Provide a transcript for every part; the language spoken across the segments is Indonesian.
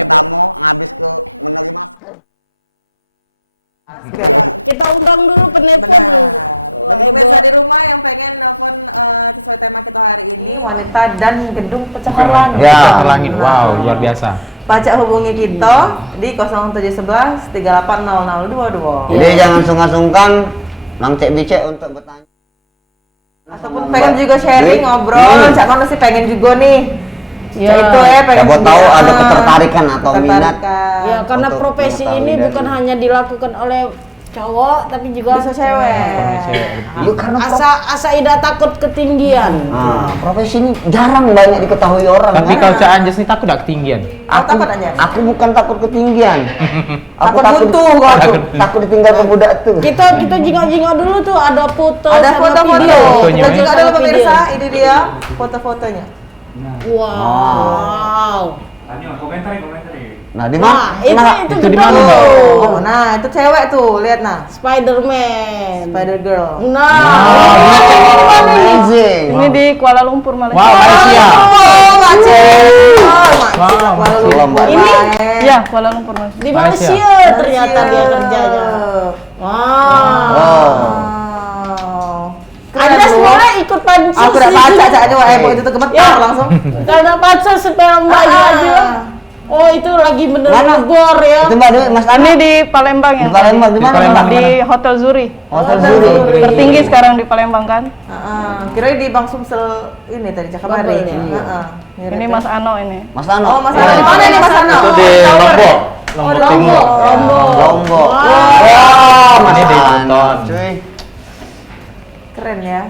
pertama ngabis ke menerima masker. Kita undang dulu penelpon. Bagi pemirsa di rumah yang pengen nelpon sesuai tema kita hari ini, wanita dan gedung pencakar langit. Pencakar langit, wow, luar biasa. Baca hubungi kita di 0711 380022. Jadi jangan sungkan-sungkan Mang Cek Bicek untuk bertanya. Ataupun pengen juga sharing, ngobrol, cak mana sih pengen juga nih. Ya. Itu ya pengen Siapa tahu juga. ada ketertarikan atau minat. Ya, karena Untuk profesi mengetahui ini dari- bukan hanya dilakukan oleh cowok tapi juga Bisa cewek. Iya, karena asa tidak takut ketinggian. profesi ini jarang banyak diketahui orang. Tapi kan? kalau Cak Anjas ini takut gak ketinggian? Takut aja. Aku bukan takut ketinggian. Takut buntu kok tuh. Takut ditinggal ke budak tuh. Kita jingok-jingok dulu tuh ada foto Ada sama foto-foto. video. Fotonya, Kita ya. juga ada Sama pemirsa, video. ini dia foto-fotonya. Wow. Nah, di Wah, mana? itu Itu di gedung. mana, Mbak? Oh, nah itu cewek tuh, lihat nah. Spider-Man. Spider Girl. Amazing. Ini di Kuala Lumpur, Malaysia. Wow, Malaysia. Oh, Mak Cek. Oh, Mak Cek. Wow, Kuala Lumpur. Lumpur. Ini? Ya, Kuala Lumpur, Malaysia. Di Malaysia. Malaysia ternyata dia kerjanya. Wow. Wow. Anda semua ikut pancing. Aku udah baca caknya wah itu tuh gemetar Ya. langsung. Karena pacar supaya mbak aja. Oh, itu lagi bener Mana? ngebor ya. Itu Mbak Dewi, Mas Ini Ani di Palembang ya. di Palembang di mana? Palembang. Mbak? Di Hotel Zuri. Hotel Zuri. Tertinggi sekarang di Palembang kan. Kira di Bang Sumsel ini tadi Cakabari. Bogor, Ini Mas Ano ini. Mas Ano. Oh, Mas Ano. Di mana nih Mas Ano? Itu di Lombok. Oh, di Lombok Timur. Lombok. Lombok. Wow. Wah, Mas Ini di Ano, Buton. cuy. Keren ya.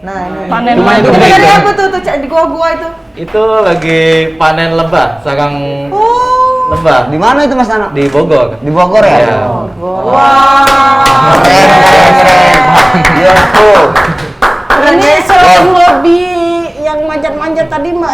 Nah, ini. Panen Cuma madu. itu Itu gede. dari apa tuh Cak di gua itu? Itu lagi panen lebah, sarang Oh. lebah Di mana itu Mas Ano? di Bogor. Di Bogor ya? Iya. Wah. Keren. Iya tuh. Ini selain hobi yang manjat-manjat tadi mbak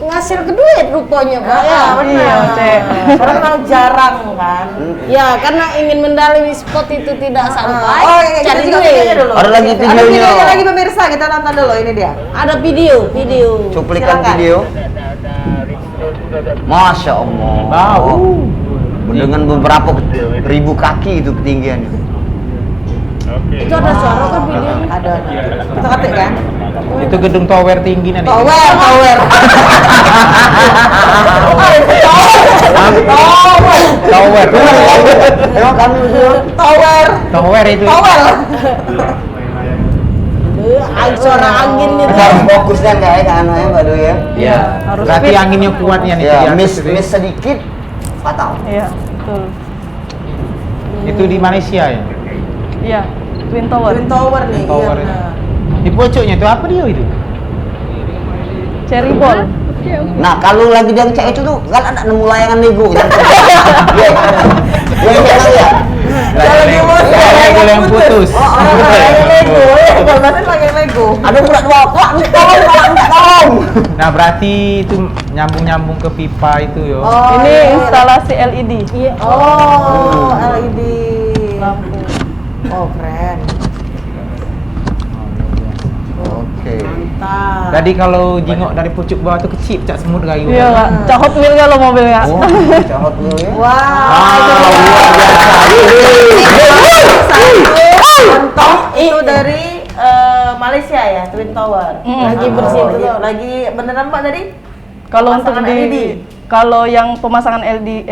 ngasil ke duit rupanya mbak ya. Iya, Cek. Karena memang jarang kan. Ya karena ingin mendalami spot itu tidak sampai. Oh iya, kita cari juga duit. videonya dulu. Ada lagi Ada videonya. videonya lagi pemirsa, kita nonton dulu ini dia. Ada video. Cuplikan Silakan. video. Masya Allah. Wow. Dengan beberapa ribu kaki itu ketinggiannya. Itu ada suara kan video. Ada. Kita ketik kan? Itu gedung tower tinggi nanti. Tower. Tower. Emang kami berdua Tower. Itu. Suara angin itu. harus fokusnya kayak kan ya Mbak Dewi ya. Iya. Harus Berarti fit. anginnya kuatnya nih. Ya, di atas miss itu. miss sedikit fatal. Iya, betul. Itu di Malaysia ya. Iya, Twin Tower. Twin Tower nih. Twin Tower Iya. ini. benar. Di pojoknya itu apa dia itu? Cherry Ball. Nah, kalau lagi dari cek itu tuh kan ada nemu layangan Lego. Iya. Yang kayak ya. Lego yang putus. Oh, orang lagi Lego. Gambarnya lagi Lego. Ada budak dua, wah ini tolong, Pak, minta tolong. Nah, berarti itu nyambung-nyambung ke pipa itu yo. Oh, Ini iya. instalasi LED. Iya. Oh, LED. Lampu. Oh, keren. Oke. Mantap. Tadi kalau jingok dari pucuk bawah tuh kecil, cak semut kayu. Iya, Kak. Cak Hot Wheel kalau mobil, Kak. Oh, cahot dulu ya. Wah, itu contoh itu dari Malaysia ya, Twin Tower. Lagi bersih Oh, betul. iya. Lagi beneran Pak tadi? Kalau untuk Pemasangan LED. kalau yang pemasangan LED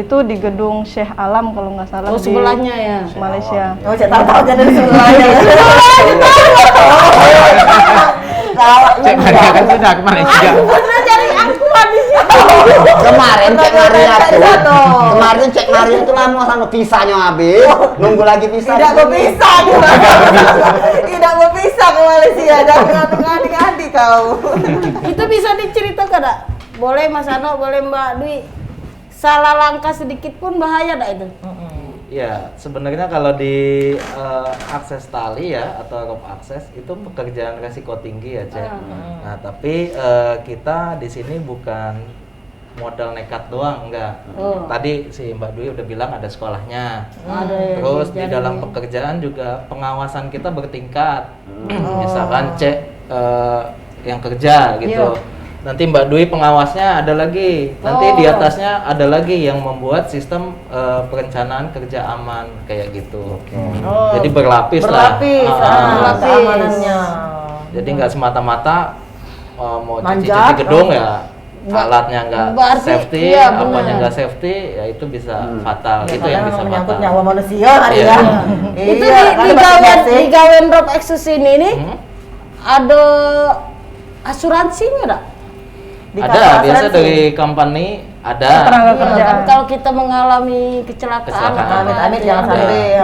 itu di gedung Syekh Alam kalau nggak salah Oh di sebelahnya ya. Malaysia. Oh, cek tahu aja dari sebelahnya. Cek Maria kan sudah ke Malaysia. Bener cari aku di sini. Kemarin cek Maria tuh. Betul. Kemarin cek Maria itu lama sama pisahnya habis. Nunggu lagi pisah. Tidak mau bisa Tidak mau bisa ke Malaysia. Jangan ngadi-ngadi kau. Itu bisa diceritakan tak? Boleh Mas Ano, boleh Mbak Dwi. Salah langkah sedikit pun bahaya tak itu? Ya, sebenarnya kalau di akses tali ya atau rope akses itu pekerjaan resiko tinggi ya, Cek. Nah, tapi kita di sini bukan modal nekat doang, enggak. Oh. Tadi si Mbak Dwi udah bilang ada sekolahnya. Ada yang Terus di diajarin dalam ya. pekerjaan juga pengawasan kita bertingkat. Misalkan cek yang kerja gitu. Iya. nanti Mbak Dwi pengawasnya ada lagi. Nanti di atasnya ada lagi yang membuat sistem perencanaan kerja aman kayak gitu. Jadi berlapis lah. Berlapis keamanannya. Jadi nggak semata-mata mau Manjat, cuci gedung ya alatnya nggak berarti, safety, iya, apanya benar. nggak safety, ya itu bisa fatal. Itu yang bisa menyangkut fatal. nyawa manusia kan Iya. ya. Itu Iya, di kan masing-masing. gawen Rob Exus ini ada asuransinya enggak? Ada, biasa dari company ada. Ketenaga Iya, kerjaan. kan kalau kita mengalami kecelakaan, Kecelakaan. Amit-amit jangan sampai.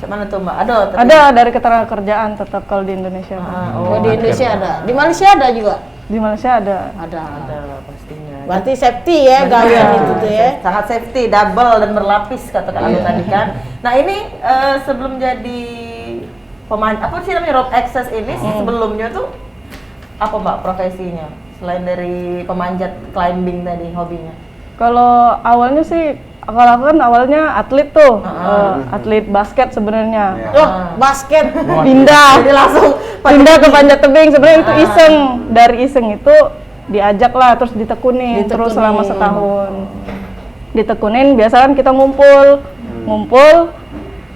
Mana tuh Mbak? Ada dari ketenaga kerjaan tetap kalau di Indonesia. Oh, di Indonesia ada. Di Malaysia ada juga. Di Malaysia ada. Ada. pastinya. Berarti safety ya gawean itu tuh ya. Sangat safety, double dan berlapis katakan Anda tadi kan. Nah ini sebelum jadi apa sih namanya road access ini sebelumnya tuh apa Mbak profesinya selain dari pemanjat climbing tadi hobinya? Kalau awalnya sih, kalau aku kan awalnya atlet tuh, atlet basket sebenarnya. Oh, basket. Pindah, Jadi langsung pindah ke panjat tebing. Sebenarnya itu iseng. Dari iseng itu diajak lah, terus ditekunin, terus selama setahun. Ditekunin, biasa kan kita ngumpul,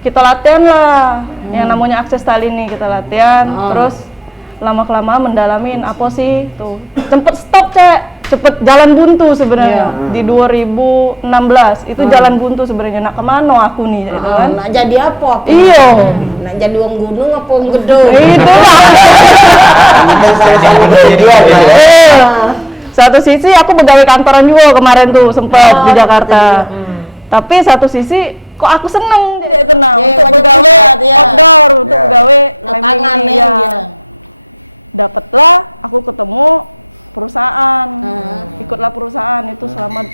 kita latihan lah. Yang namanya akses tali ini kita latihan, terus lama-kelamaan mendalamin apa sih tuh. Cepet stop cepet jalan buntu sebenarnya di 2016 itu jalan buntu sebenarnya. Nak kemana aku nih gitu kan? Nak jadi apa aku? Iyo, Nak jadi wong gunung apa wong gedung? itulah. Satu sisi aku pegawai kantoran juga kemarin tuh sempet di Jakarta. Tapi satu sisi kok aku seneng tidak itu nah Iya, untuk banyak pegawai lihat, ya. outdoor, untuk Iya. pegawai Lapangan climbing ya. ya. Dapatlah aku ketemu perusahaan, ikutlah perusahaan itu selama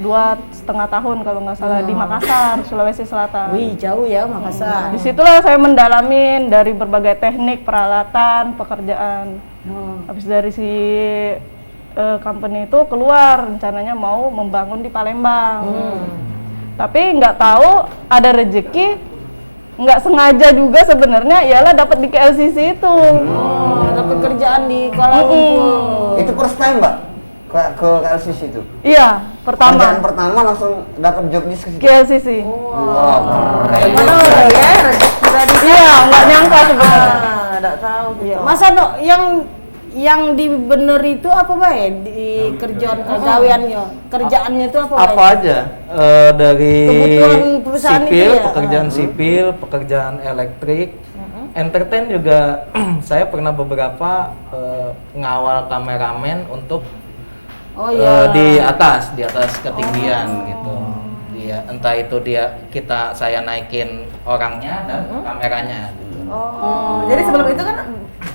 2,5 tahun kalau nggak salah di Makassar, Sulawesi Selatan. Wih, jauh ya Makassar. Disitulah saya mendalamin dari berbagai teknik, peralatan, pekerjaan. Habis dari si company itu keluar rencananya mau membangun di Palembang. Tapi nggak tahu ada rezeki, nggak sengaja juga sebenarnya ialah dapat di KLCC itu. Ada pekerjaan di Kuala Lumpur. Itu first time, Mbak? Ke LCC itu? Iya, Kerjaan pertama pertama langsung dapat job di situ? KLCC. Wow, keren. Mana ya rezeki tadi? Iya, nggak nyangka sebenarnya. Nggak tahu gitu. Masa no, yang dibener itu apa bae di kerjaan kegaweannya? Kerjaannya itu apa bae? Apa aja dari Kebutuhan perusahaan sipil, itu ya? pekerjaan sipil, pekerjaan elektrik, entertain juga. Saya pernah beberapa ngawal kameramen untuk Oh iya. di atas ketinggian gitu. Dia entah itu saya naikin orangnya dan kameranya. Gitu. Jadi sebelum itu kan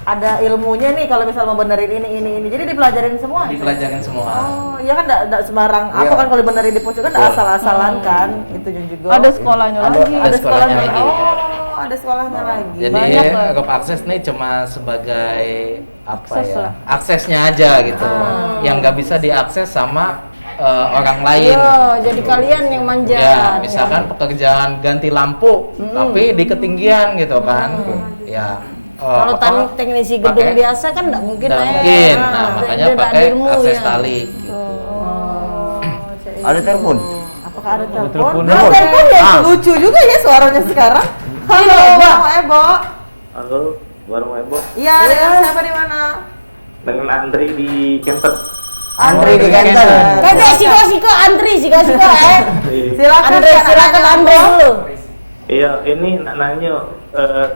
ada ilmunya nih kalau misal mau benerin ini. Jadi dipelajarin semua. Dipelajarin semua. Oh, iya kan enggak sembarang apa Iya. kan kalau benerin di pojok kan enggak asal-asalan kan. Itu juga. Ada sekolahnya lagi. Ada sekolahnya lagi. Oh, ada sekolahnya lagi. Jadi Banyak lah. Rob Access nih cuma sebagai apa Akses ya? lah. Aksesnya aja gitu. Yang nggak bisa diakses sama orang lain. Iya, jadi kalian yang manja. Ya, misalkan pekerjaan ganti lampu tapi di ketinggian gitu kan. Ya. Kalau teknisi gedung pakai- biasa kan nggak mungkin nggak lah ya. mungkin. Nah, Nah, makanya dia nggak pakai ilmu akses ya. tali gitu. Ada telepon? Apakah ada telepon? telepon. Oh, telepon ya. Ah. Lucu juga ya suaranya sekarang. Halo, Bang Ebo. Halo, Warung Ebo. Iya, dengan siapa di mana? Dengan Andri di Kenter. Andri di Kenter. Kakek siko antri siko eh. Silakan Andre, Kak, silakan nanya Andre apa? dulu. Iya, ini nanya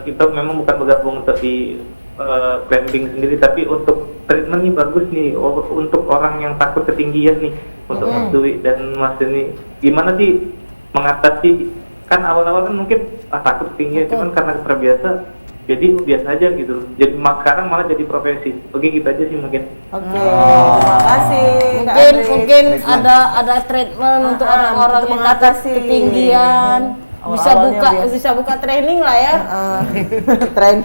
kita memang bukan bergabung di climbing sendiri, tapi untuk treatment nih bagus nih untuk orang yang takut ketinggian nih, untuk Mas Dwi dan Mas ini gimana sih mengatasi? Kan awal-awal kan mungkin takut ketinggian, cuman karena terbiasa jadi biasa aja gitu. Jadi sekarang malah jadi profesi. Oke, gitu aja sih mungkin. Oke, terima kasih. Kak Andri. Mungkin ada treatment untuk orang-orang untuk yang takut mengatasi. ketinggian. Bisa Awal-awalnya bisa buka training lah ya. Tren.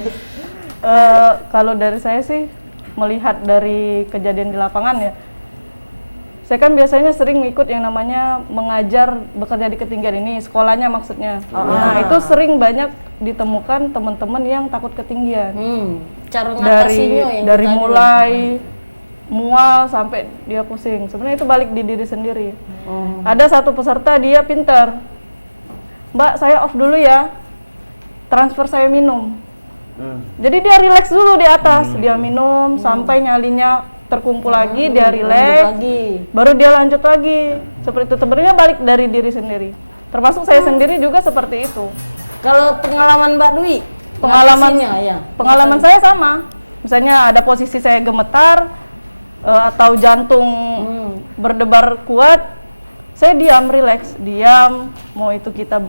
Kalau dari saya sih melihat dari kejadian di lapangan ya, saya kan biasanya sering ikut yang namanya mengajar bekerja di ketinggian ini, sekolahnya maksudnya. Nah itu sering banyak ditemukan teman-teman yang takut ketinggian. Cara ngatasinya yang Dari kita mulai mual sampai dia pusing. Sebenarnya itu balik di diri sendiri. Ada satu peserta dia pinter, Mbak saya off dulu ya, transfer saya minum. Jadi dia relax dulu di atas, dia minum sampai nyalinya terkumpul lagi, dia relax, baru dia lanjut lagi. Seperti itu, sebenarnya balik dari diri sendiri. Termasuk saya sendiri juga seperti itu. Kalau pengalaman Mbak Dwi, Pengalaman saya sama. Misalnya ada posisi saya gemetar atau jantung berdebar kuat, saya diam, relax, diam. Mau itu kita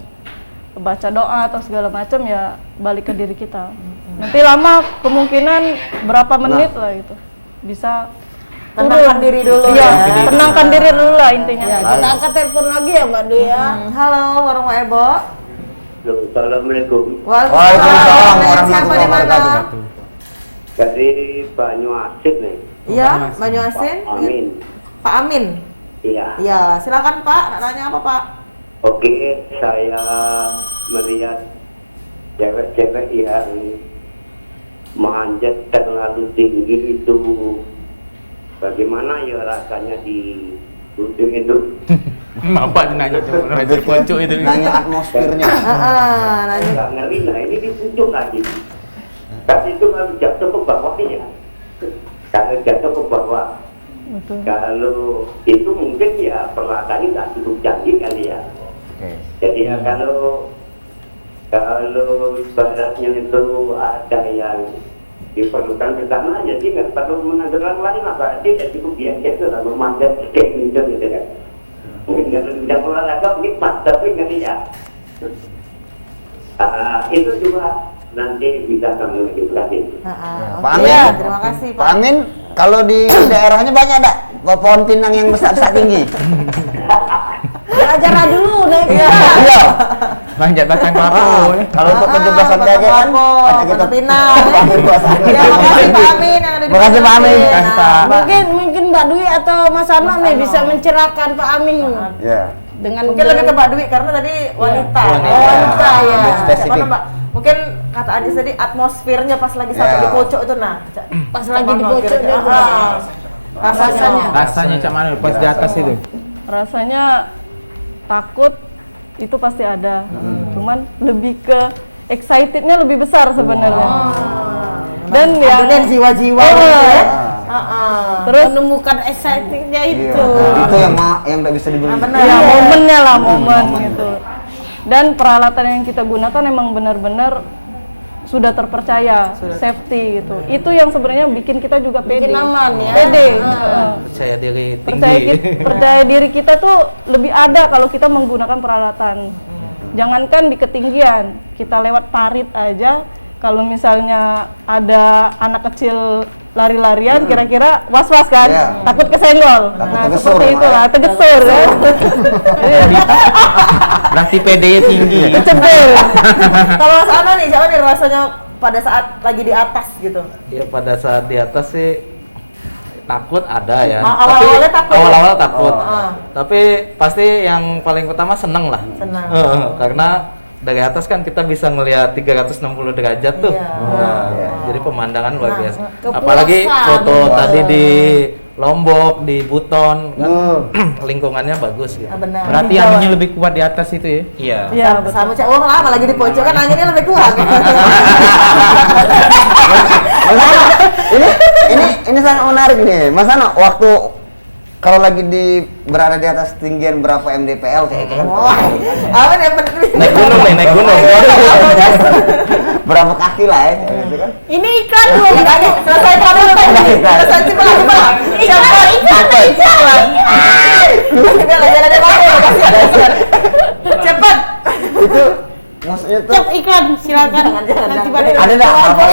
baca doa atau segala macam ya balik ke diri kita. Nanti lama kemungkinan berapa menit lah itu bisa Tenangkan diri dulu Iya, ya. tenangkan diri dulu lah intinya. Ya, kita angkat telepon lagi ya Mbak Dwi ya. Halo, warung Mbak Ebo. Assalamualaikum. Waalaikumsalam. Dengan siapa di mana? Dari Banyuasin nih. Iya, Banyuasin. Pak Amin. Pak Amin. Iya. Ya, silakan Pak. Nak nanya apa Pak? Oke, saya melihat cewek-cewek yang manjat terlalu tinggi itu, bagaimana ya rasanya di ujung itu? Bapak nanya cuma di pucuk itu. Nanya atmosfernya. Nanya. Nggak ngeri, nah ini di pucuk lagi. Tapi itu kalau jatuh ke bawahnya, kalau jatuh ke bawah, Betul. kalau itu mungkin ya peralatannya nggak cukup canggih kali ya. Jadi ya kalau ibaratnya itu ada yang diperlukan bersama, jadi nggak perlu mengatur orang lain lah, berarti ya cukup biasa itu lah, memanjat kayak gitu kan. Mungkin kalau tidak olahraga mungkin pas, tapi nggak ya. Itu juga nanti bisa kamu edukasi. Pak Oke, Amin. terima kasih Pak Amin, kalau di daerahnya banyak ada pohon pinang yang besar-besar tinggi. Belajar dulu naik Iya. Manjat batang kelapa. Kalau untuk penjelasan kayak kan, Batang kita pinang. panggil suasana. Ya, makasih Pak Amin yang ada di Makasih, Pak Amin. Banyuasin. Makasih, Pak. Mungkin Mbak Dwi atau Mas Anwar nih bisa mencerahkan Pak Amin Ya. dengan Mungkin lebih ke Mbak Dwi karena tadi wanita. Wanita. Oh, wanita ya. Lebih spesifik. Siapa Mbak? Mungkin kata Adis tadi atmosfernya pas lagi sampai Ya. di pojok itu nah. pas lagi di pojok kira-kira. dia. Rasanya. Rasanya cak mana pas di atas itu? Rasanya takut itu pasti ada, cuman lebih ke excitednya lebih besar sebenarnya. Dan yang Dan jiwa-jiwa Iya. gitu ya. terus Menemukan excitingnya itu. Itu yang nggak bisa dibeli. Benar. ya momennya lah momen gitu. Dan peralatan yang kita gunakan emang benar-benar sudah terpercaya, safety gitu. Itu yang sebenarnya bikin kita juga pede. Bikin aman ya. Pede. Percaya diri Percaya, tinggi. percaya diri kita tuh lebih ada kalau kita menggunakan peralatan. Jangankan di ketinggian, kita lewat parit aja. Kalau misalnya ada anak kecil lari-larian, kira-kira was-was kan, Iya. takut kesenggol. Takut Nah tegesur, seperti itulah, tegesur kan. Berarti PD-nya tinggi. Kecebur. Kalau Mas Ana nih, siapa nih rasanya pada saat lagi di atas gitu? Ya pada saat di atas sih takut ada ya. Awal-awalnya takut ya? Awal-awal takut. Oh. Tapi pasti yang paling utama seneng lah. Senang. Karena dari atas kan kita bisa ngelihat 360 derajat tuh. Iya. Nah, jadi pemandangan luar biasa. kepuasan. Apalagi foto tadi di Lombok, di Buton, kan lingkungannya bagus gitu. Benar. Berarti anginnya lebih kuat di atas itu ya? Iya. Iya, betul. Sama cek uang lama lagi di pojok kan anginnya lebih kuat. ini sangat menarik nih, Mas Ano. Waktu kalau lagi berada di atas ketinggian berapa mdpl kayak itu kan? Apa yang penting? Naik gunung nih, naik gunung. Berapa kaki lah ya, kayak gitu kan? Ini iklan belum? Selesai kamu selesai cepat. Cepat. Itu maksudnya tuh Cep iklan silakan. Nanti pada ada nggak apa-apa?